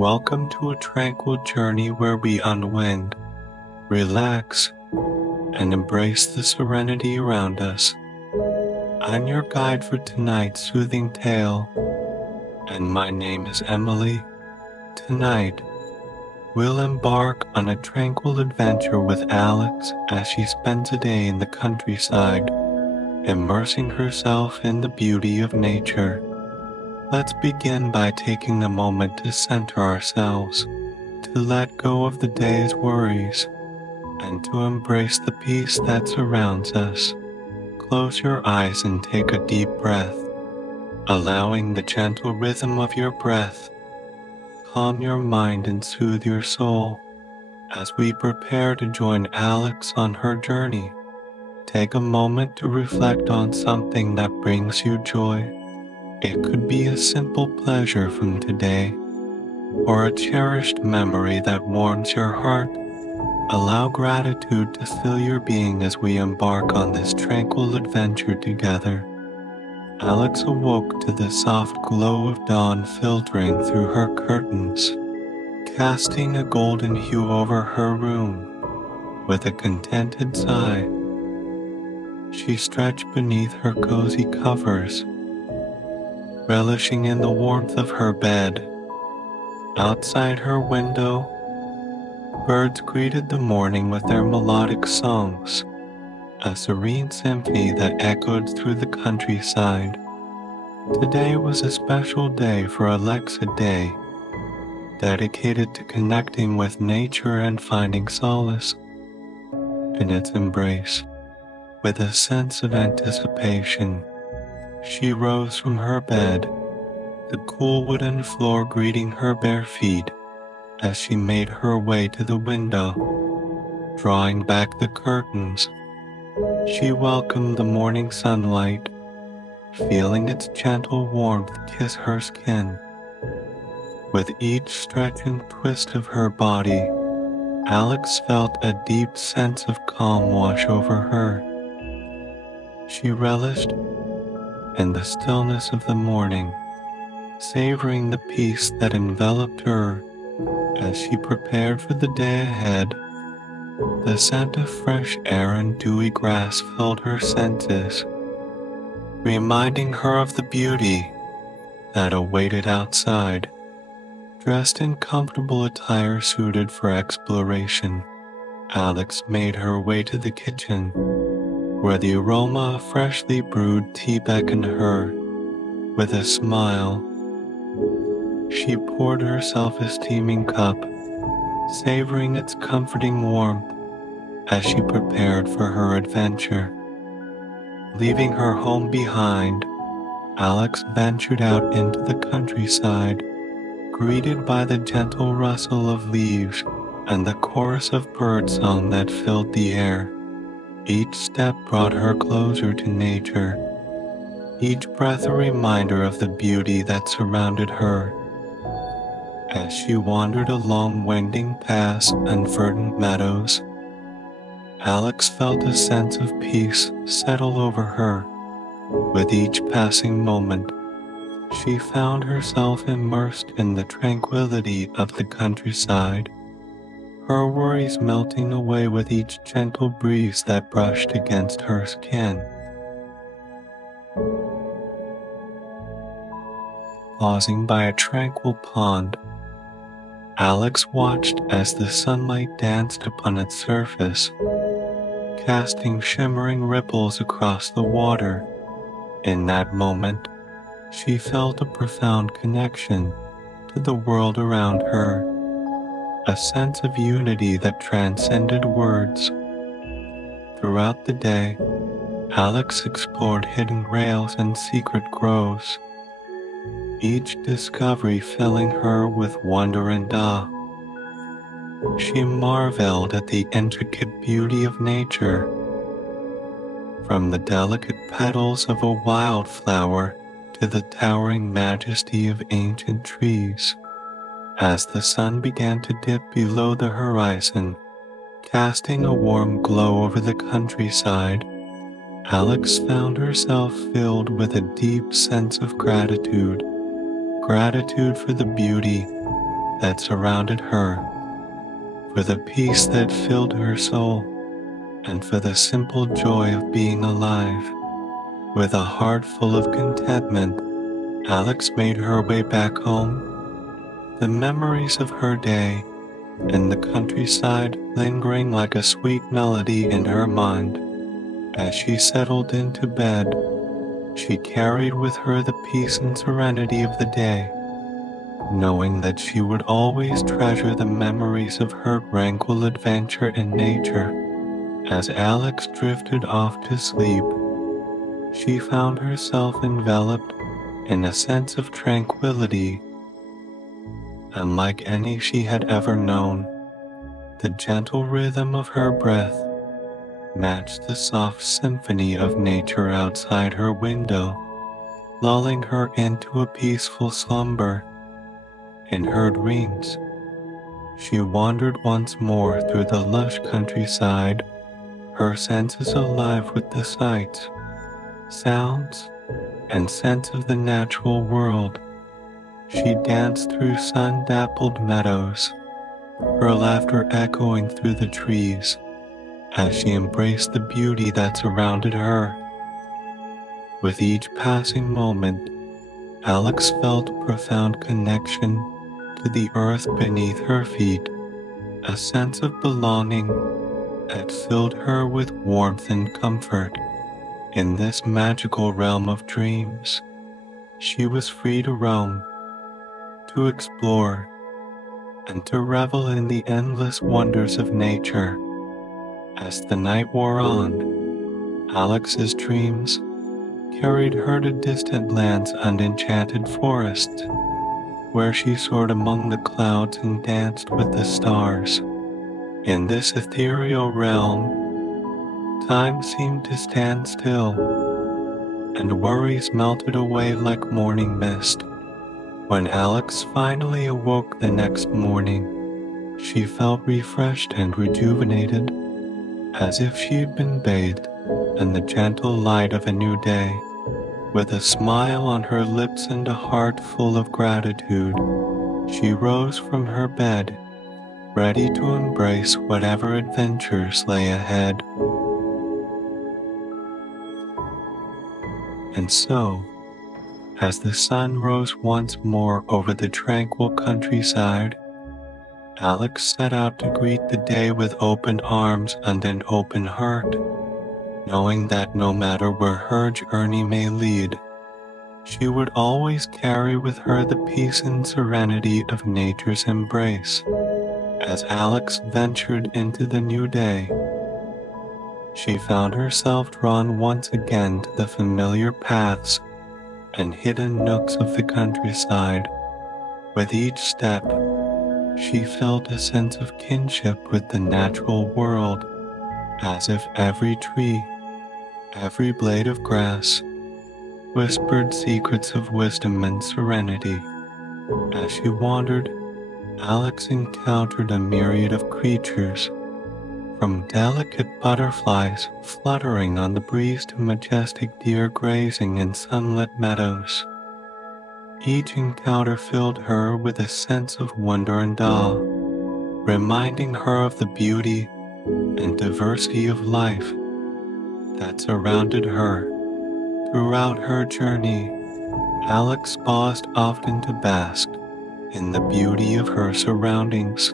Welcome to a tranquil journey where we unwind, relax, and embrace the serenity around us. I'm your guide for tonight's soothing tale, and my name is Emily. Tonight, we'll embark on a tranquil adventure with Alex as she spends a day in the countryside, immersing herself in the beauty of nature. Let's begin by taking a moment to center ourselves, to let go of the day's worries, and to embrace the peace that surrounds us. Close your eyes and take a deep breath, allowing the gentle rhythm of your breath. Calm your mind and soothe your soul as we prepare to join Alex on her journey. Take a moment to reflect on something that brings you joy. It could be a simple pleasure from today, or a cherished memory that warms your heart. Allow gratitude to fill your being as we embark on this tranquil adventure together. Alex awoke to the soft glow of dawn filtering through her curtains, casting a golden hue over her room. With a contented sigh, she stretched beneath her cozy covers, relishing in the warmth of her bed. Outside her window, birds greeted the morning with their melodic songs, a serene symphony that echoed through the countryside. Today was a special day for Alexa Day, dedicated to connecting with nature and finding solace in its embrace. With a sense of anticipation, she rose from her bed, the cool wooden floor greeting her bare feet as she made her way to the window. Drawing back the curtains, she welcomed the morning sunlight, feeling its gentle warmth kiss her skin. With each stretch and twist of her body, Alex felt a deep sense of calm wash over her. She relished in the stillness of the morning, savoring the peace that enveloped her as she prepared for the day ahead. The scent of fresh air and dewy grass filled her senses, reminding her of the beauty that awaited outside. Dressed in comfortable attire suited for exploration, Alex made her way to the kitchen, where the aroma of freshly brewed tea beckoned her. With a smile, she poured herself a steaming cup, savoring its comforting warmth as she prepared for her adventure. Leaving her home behind, Alex ventured out into the countryside, greeted by the gentle rustle of leaves and the chorus of birdsong that filled the air. Each step brought her closer to nature, each breath a reminder of the beauty that surrounded her. As she wandered along winding paths and verdant meadows, Alex felt a sense of peace settle over her. With each passing moment, she found herself immersed in the tranquility of the countryside, her worries melting away with each gentle breeze that brushed against her skin. Pausing by a tranquil pond, Alex watched as the sunlight danced upon its surface, casting shimmering ripples across the water. In that moment, she felt a profound connection to the world around her, a sense of unity that transcended words. Throughout the day, Alex explored hidden rails and secret groves, each discovery filling her with wonder and awe. She marveled at the intricate beauty of nature, from the delicate petals of a wildflower to the towering majesty of ancient trees. As the sun began to dip below the horizon, casting a warm glow over the countryside, Alex found herself filled with a deep sense of gratitude for the beauty that surrounded her, for the peace that filled her soul, and for the simple joy of being alive. With a heart full of contentment, Alex made her way back home, the memories of her day in the countryside lingering like a sweet melody in her mind. As she settled into bed, she carried with her the peace and serenity of the day, knowing that she would always treasure the memories of her tranquil adventure in nature. As Alex drifted off to sleep, she found herself enveloped in a sense of tranquility, unlike any she had ever known. The gentle rhythm of her breath matched the soft symphony of nature outside her window, lulling her into a peaceful slumber. In her dreams, she wandered once more through the lush countryside, her senses alive with the sights, sounds, and scents of the natural world. She danced through sun-dappled meadows, her laughter echoing through the trees as she embraced the beauty that surrounded her. With each passing moment, Alex felt a profound connection to the earth beneath her feet, a sense of belonging that filled her with warmth and comfort. In this magical realm of dreams, she was free to roam, to explore, and to revel in the endless wonders of nature. As the night wore on, Alex's dreams carried her to distant lands and enchanted forests, where she soared among the clouds and danced with the stars. In this ethereal realm, time seemed to stand still, and worries melted away like morning mist. When Alex finally awoke the next morning, she felt refreshed and rejuvenated, as if she had been bathed in the gentle light of a new day. With a smile on her lips and a heart full of gratitude, she rose from her bed, ready to embrace whatever adventures lay ahead. And so, as the sun rose once more over the tranquil countryside, Alex set out to greet the day with open arms and an open heart, knowing that no matter where her journey may lead, she would always carry with her the peace and serenity of nature's embrace. As Alex ventured into the new day, she found herself drawn once again to the familiar paths and hidden nooks of the countryside. With each step, she felt a sense of kinship with the natural world, as if every tree, every blade of grass, whispered secrets of wisdom and serenity. As she wandered, Alex encountered a myriad of creatures, from delicate butterflies fluttering on the breeze to majestic deer grazing in sunlit meadows. Each encounter filled her with a sense of wonder and awe, reminding her of the beauty and diversity of life that surrounded her. Throughout her journey, Alex paused often to bask in the beauty of her surroundings,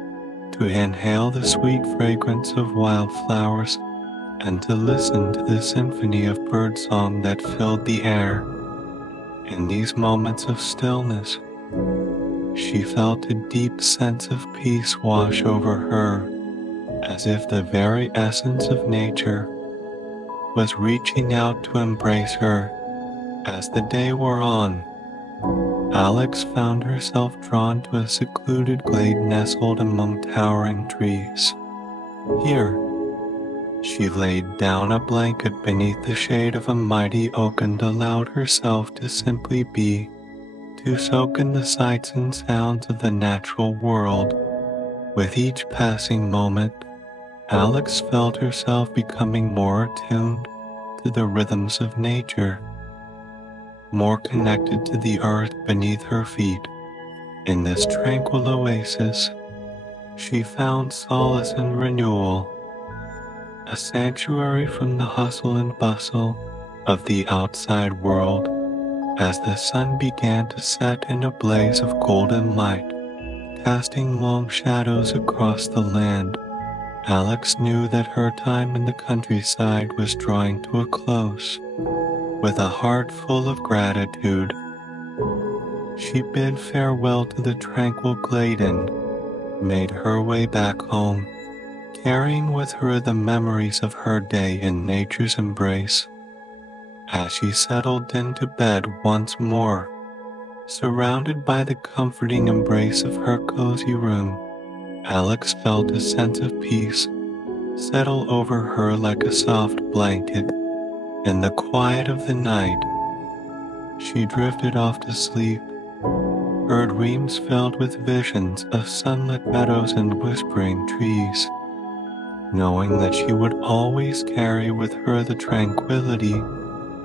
to inhale the sweet fragrance of wildflowers, and to listen to the symphony of birdsong that filled the air. In these moments of stillness, she felt a deep sense of peace wash over her, as if the very essence of nature was reaching out to embrace her. As the day wore on, Alex found herself drawn to a secluded glade nestled among towering trees. Here, she laid down a blanket beneath the shade of a mighty oak and allowed herself to simply be, to soak in the sights and sounds of the natural world. With each passing moment, Alex felt herself becoming more attuned to the rhythms of nature, more connected to the earth beneath her feet. In this tranquil oasis, she found solace and renewal, a sanctuary from the hustle and bustle of the outside world. As the sun began to set in a blaze of golden light, casting long shadows across the land, Alex knew that her time in the countryside was drawing to a close. With a heart full of gratitude, she bid farewell to the tranquil glade and made her way back home, carrying with her the memories of her day in nature's embrace. As she settled into bed once more, surrounded by the comforting embrace of her cozy room, Alex felt a sense of peace settle over her like a soft blanket. In the quiet of the night, she drifted off to sleep, her dreams filled with visions of sunlit meadows and whispering trees, knowing that she would always carry with her the tranquility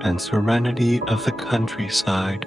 and serenity of the countryside.